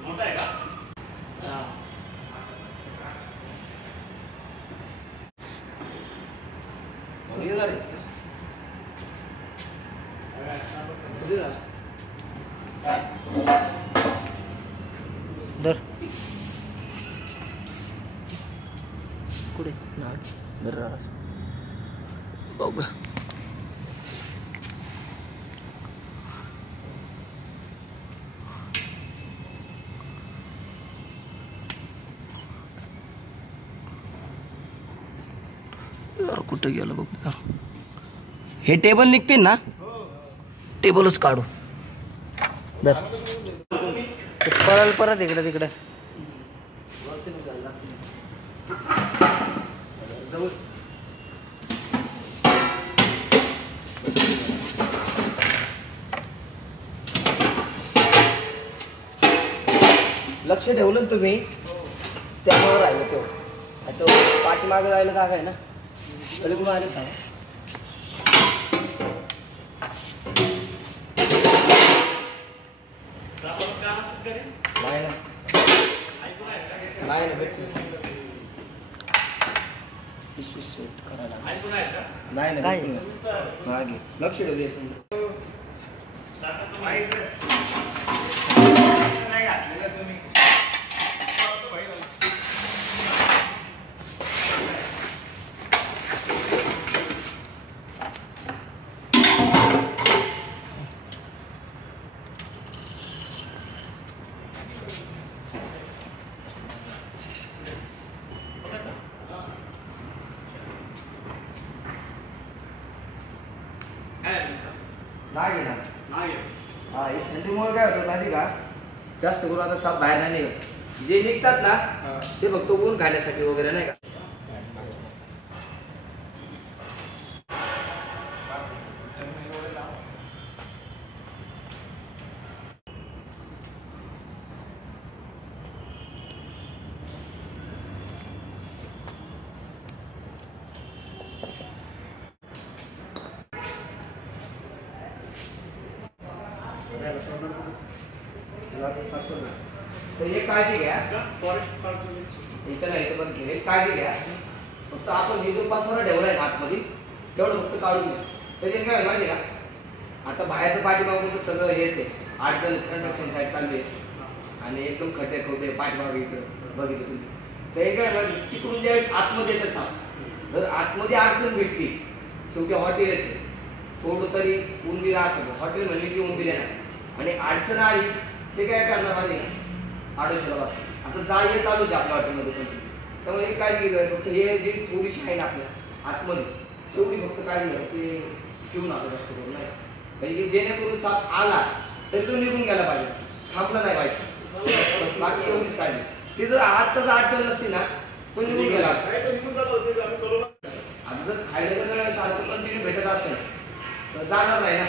मोठा आहे का? दर कुठे ना दर बघ यार कुठे गेलं बघ यार. हे टेबल निघतील ना टेबलच काढू दर पळल परत इकडे तिकडे लक्ष ठेवलं ना तुम्ही त्यामुळे राहिलं तेव्हा आता पाठीमागे जायला जागा आहे ना तरी कुठं आलं सांगा नाही ना नाही ना भेट करायला नाही ना काय मागे लक्ष ठेवू दे नाही ना नाही हा ही थंडीमुळे काय होतं माहिती का जास्त करून आता साप बाहेर नाही निघत जे निघतात ना ते फक्त ऊन खाण्यासाठी वगैरे नाही का तर एक काळजी घ्या इथं नाही इथं पण घे काळजी घ्या फक्त आपण हे जो पसारा ठेवलाय आतमध्ये तेवढं फक्त काढून घ्या त्याच्यात काय माहिती का आता बाहेरचं पाठीमागून तर सगळं हेच आहे 8 जण कंस्ट्रक्शन साईड चालू आहे आणि एकदम खड्डे खोटे पाठीमाग इकडं बघितलं तुम्ही तर हे काय तिकडून ज्यावेळेस आतमध्ये येतं साप जर आतमध्ये अडचण भेटली शेवटी हॉटेलच आहे थोडं तरी उंदीर असं हॉटेल म्हणले की उंदीर येणार आणि अडचण आली ते काय करणार माहिती का आडोशाला बसणार आता जा हे चालूच आहे आपल्या हॉटेलमध्ये कंटिन्यू त्यामुळे एक काळजी घ्या फक्त हे जे थोडीशी आहे ना आपल्या आतमध्ये शेवटी फक्त काळजी घ्या ते ठेवून आता जास्त करून नाही म्हणजे जेणेकरून साप आला तरी तो निघून गेला पाहिजे थांबला नाही पाहिजे बाकी एवढीच काळजी ते जर आताच अडचण नसती ना तो निघून गेला आता जर खायला जर सारखं कंटिन्यू भेटत असेल तर जाणार नाही ना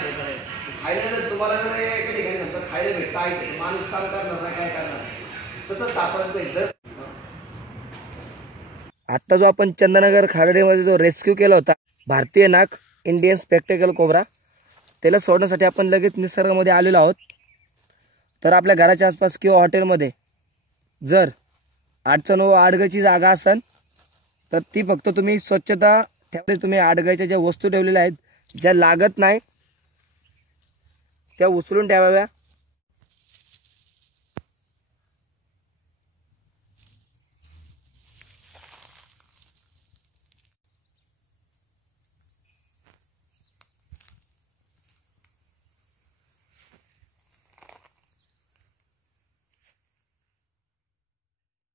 खायला जर तुम्हाला जर एका ठिकाणी समजा खायला भेटतं आहे माणूस काम करणार नाही काय करणार तसंच सापांचं जर आता जो आपण चंदनगर खारडीमध्ये जो रेस्क्यू केला होता भारतीय नाग इंडियन स्पेक्टेकल कोब्रा त्याला सोडण्यासाठी आपण लगेच निसर्गामध्ये आलेलो आहोत तर आपल्या घराच्या आसपास किंवा हॉटेलमध्ये जर अडचण व आडगायची जागा असेल तर ती फक्त तुम्ही स्वच्छता ठेवली तुम्ही आडगायच्या ज्या वस्तू ठेवलेल्या आहेत ज्या लागत नाही त्या उचलून ठेवाव्या